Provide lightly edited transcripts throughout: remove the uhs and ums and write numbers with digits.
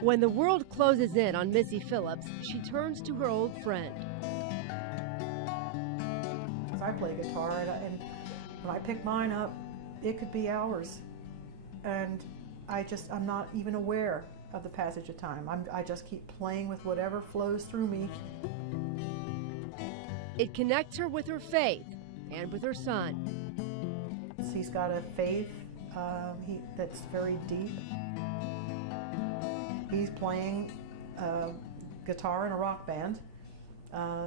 When the world closes in on Missy Phillips, she turns to her old friend. I play guitar, and when I pick mine up, it could be hours. And I'm not even aware of the passage of time. I just keep playing with whatever flows through me. It connects her with her faith and with her son. He's got a faith that's very deep. He's playing guitar in a rock band.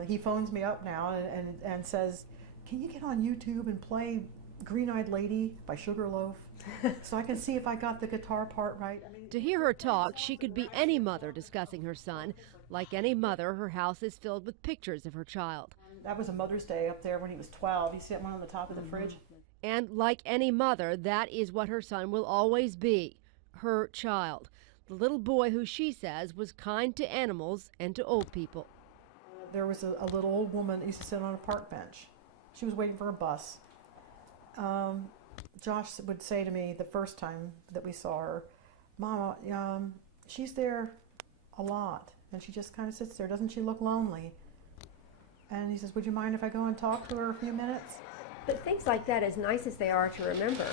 He phones me up now and says, "Can you get on YouTube and play Green-Eyed Lady by Sugarloaf so I can see if I got the guitar part right?" To hear her talk, she could be any mother discussing her son. Like any mother, her house is filled with pictures of her child. That was a Mother's Day up there when he was 12. You see that one on the top of the fridge? And like any mother, that is what her son will always be, her child. The little boy who she says was kind to animals and to old people. There was a little old woman that used to sit on a park bench. She was waiting for a bus. Josh would say to me the first time that we saw her, "Mama, she's there a lot, and she just kind of sits there. Doesn't she look lonely?" And he says, "Would you mind if I go and talk to her a few minutes?" But things like that, as nice as they are to remember,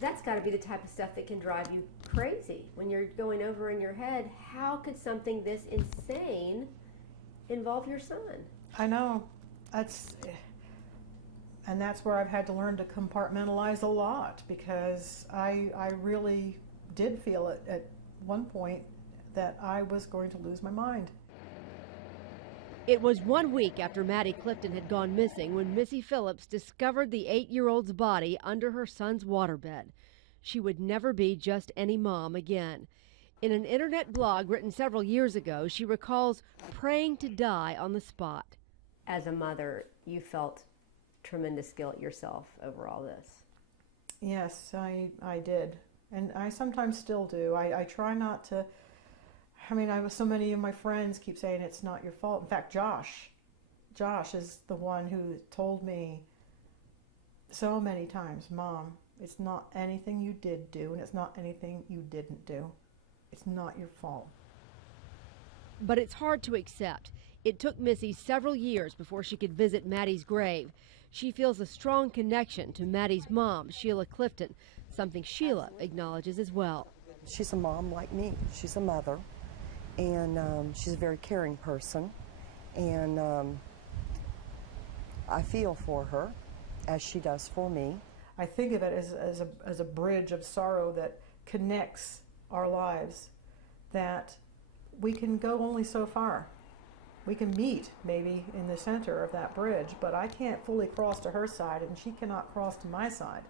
that's got to be the type of stuff that can drive you crazy when you're going over in your head. How could something this insane involve your son? I know. And that's where I've had to learn to compartmentalize a lot, because I really did feel it at one point that I was going to lose my mind. It was 1 week after Maddie Clifton had gone missing when Missy Phillips discovered the 8-year-old's body under her son's waterbed. She would never be just any mom again. In an internet blog written several years ago, she recalls praying to die on the spot. As a mother, you felt tremendous guilt yourself over all this. Yes, I did. And I sometimes still do. I try not to. So many of my friends keep saying it's not your fault. In fact, Josh is the one who told me so many times, "Mom, it's not anything you did do, and it's not anything you didn't do. It's not your fault." But it's hard to accept. It took Missy several years before she could visit Maddie's grave. She feels a strong connection to Maddie's mom, Sheila Clifton, something Sheila acknowledges as well. She's a mom like me. She's a mother, and she's a very caring person, and I feel for her as she does for me. I think of it as a bridge of sorrow that connects our lives, that we can go only so far. We can meet maybe in the center of that bridge, but I can't fully cross to her side, and she cannot cross to my side.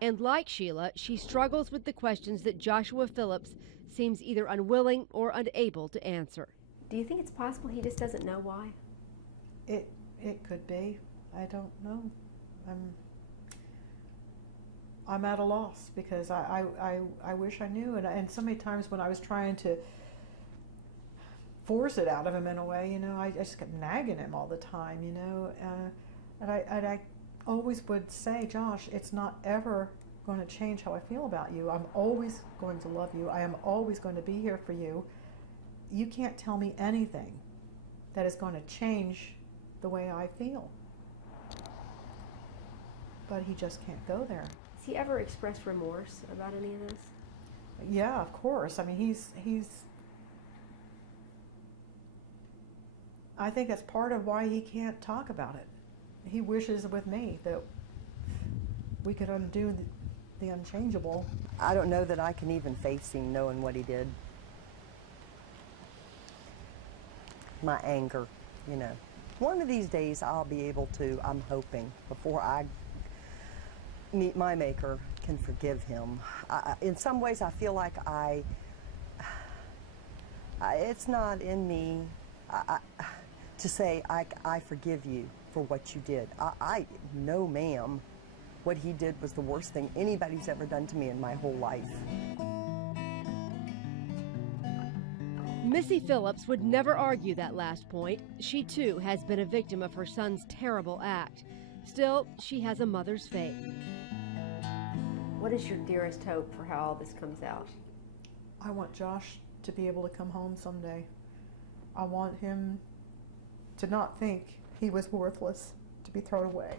And like Sheila, she struggles with the questions that Joshua Phillips seems either unwilling or unable to answer. Do you think it's possible he just doesn't know why? It could be. I don't know. I'm at a loss, because I wish I knew, and so many times when I was trying to force it out of him in a way, I just kept nagging him all the time, and I always would say, "Josh, it's not ever going to change how I feel about you. I'm always going to love you. I am always going to be here for you. You can't tell me anything that is going to change the way I feel." But he just can't go there. Has he ever expressed remorse about any of this? Yeah, of course. he's I think that's part of why he can't talk about it. He wishes with me that we could undo the unchangeable. I don't know that I can even face him knowing what he did. My anger, One of these days I'll be able to, I'm hoping, before I meet my Maker, can forgive him. In some ways I feel like it's not in me to say, I forgive you for what you did. No, ma'am. What he did was the worst thing anybody's ever done to me in my whole life. Missy Phillips would never argue that last point. She too has been a victim of her son's terrible act. Still, she has a mother's faith. What is your dearest hope for how all this comes out? I want Josh to be able to come home someday. I want him to not think he was worthless, to be thrown away.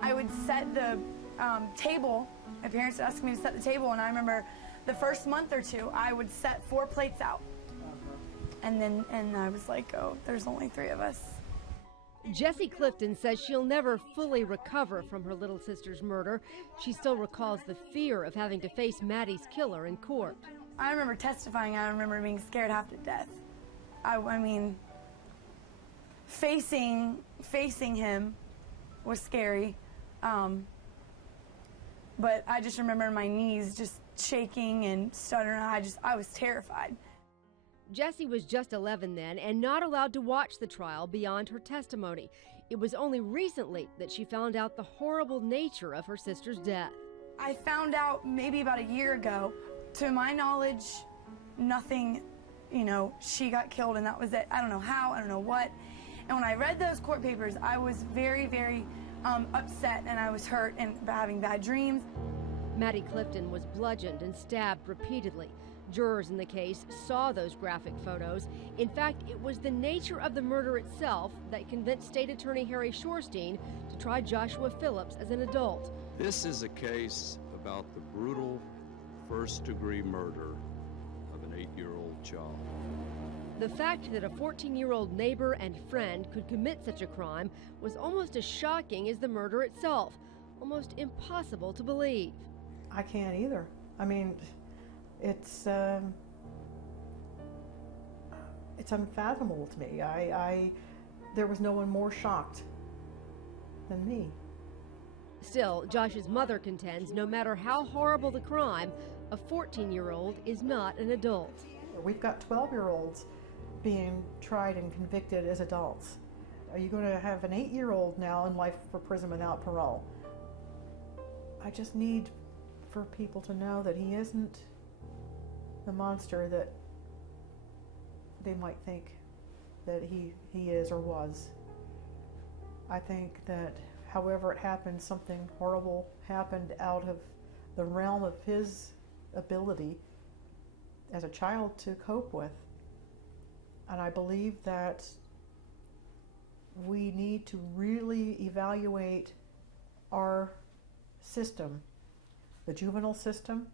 I would set the table. My parents asked me to set the table, and I remember the first month or two, I would set 4 plates out. And I was like, oh, there's only 3 of us. Jessie Clifton says she'll never fully recover from her little sister's murder. She still recalls the fear of having to face Maddie's killer in court. I remember testifying. I remember being scared half to death. I mean, facing him was scary. But I just remember my knees just shaking and stuttering. I was terrified. Jessie was just 11 then and not allowed to watch the trial beyond her testimony. It was only recently that she found out the horrible nature of her sister's death. I found out maybe about a year ago. To my knowledge, nothing, she got killed and that was it. I don't know how, I don't know what. And when I read those court papers, I was very, very upset, and I was hurt and having bad dreams. Maddie Clifton was bludgeoned and stabbed repeatedly. Jurors in the case saw those graphic photos. In fact, it was the nature of the murder itself that convinced State Attorney Harry Shorstein to try Joshua Phillips as an adult. This is a case about the brutal first-degree murder of an 8-year-old child. The fact that a 14-year-old neighbor and friend could commit such a crime was almost as shocking as the murder itself, almost impossible to believe. I can't either. I mean, it's unfathomable to me. There was no one more shocked than me. Still, Josh's mother contends no matter how horrible the crime, a 14-year-old is not an adult. We've got 12-year-olds being tried and convicted as adults. Are you going to have an 8-year-old now in life for prison without parole? I just need for people to know that he isn't the monster that they might think that he is or was. I think that however it happened, something horrible happened out of the realm of his ability as a child to cope with. And I believe that we need to really evaluate our system, the juvenile system.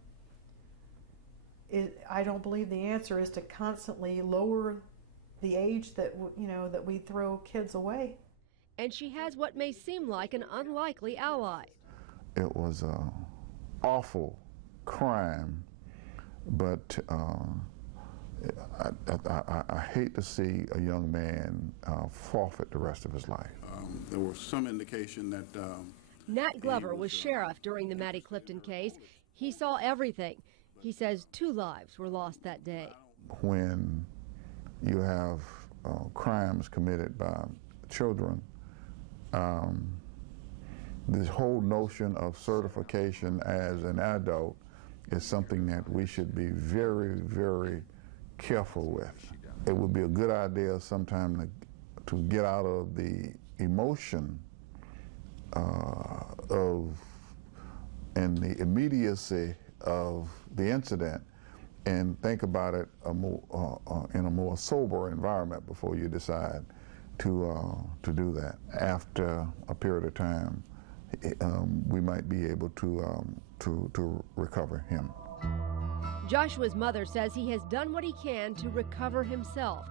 I don't believe the answer is to constantly lower the age that that we throw kids away. And she has what may seem like an unlikely ally. It was an awful crime, but I hate to see a young man forfeit the rest of his life. There was some indication that Nat Glover was sheriff during the Maddie Clifton case. He saw everything. He says 2 lives were lost that day. When you have crimes committed by children, this whole notion of certification as an adult is something that we should be very, very careful with. It would be a good idea sometime to get out of the emotion and the immediacy of the incident and think about it in a more sober environment before you decide to do that. After a period of time, we might be able to recover him. Joshua's mother says he has done what he can to recover himself,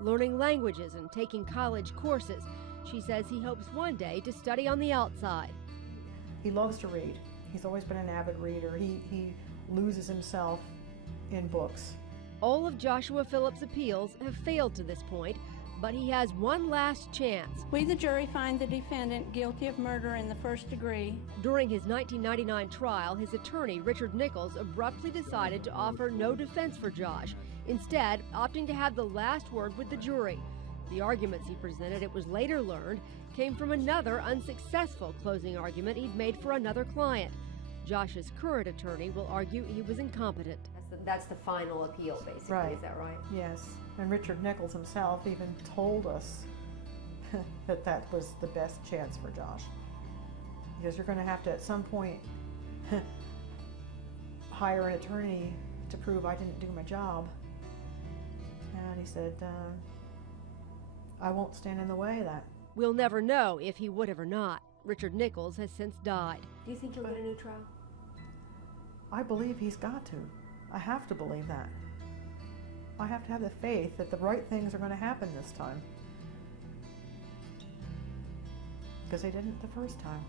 learning languages and taking college courses. She says he hopes one day to study on the outside. He loves to read. He's always been an avid reader. He loses himself in books. All of Joshua Phillips' appeals have failed to this point, but he has one last chance. We, the jury, find the defendant guilty of murder in the first degree. During his 1999 trial, his attorney, Richard Nichols, abruptly decided to offer no defense for Josh, instead opting to have the last word with the jury. The arguments he presented, it was later learned, came from another unsuccessful closing argument he'd made for another client. Josh's current attorney will argue he was incompetent. That's the final appeal, basically. Right. Is that right? Yes. And Richard Nichols himself even told us that that was the best chance for Josh. Because you're going to have to, at some point, hire an attorney to prove I didn't do my job. And he said, I won't stand in the way of that. We'll never know if he would have or not. Richard Nichols has since died. Do you think he'll get a new trial? I believe he's got to. I have to believe that. I have to have the faith that the right things are going to happen this time. Because they didn't the first time.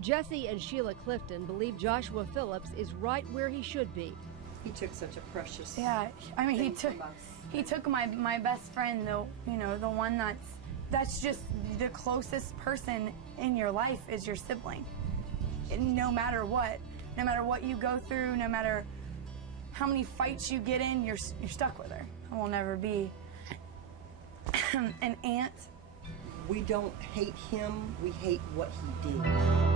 Jesse and Sheila Clifton believe Joshua Phillips is right where he should be. He took such a precious Yeah, I mean, thing from us. he took my best friend, though, you know, the one that's just the closest person in your life is your sibling. And no matter what you go through, no matter how many fights you get in, you're stuck with her. I will never be an aunt. We don't hate him, we hate what he did.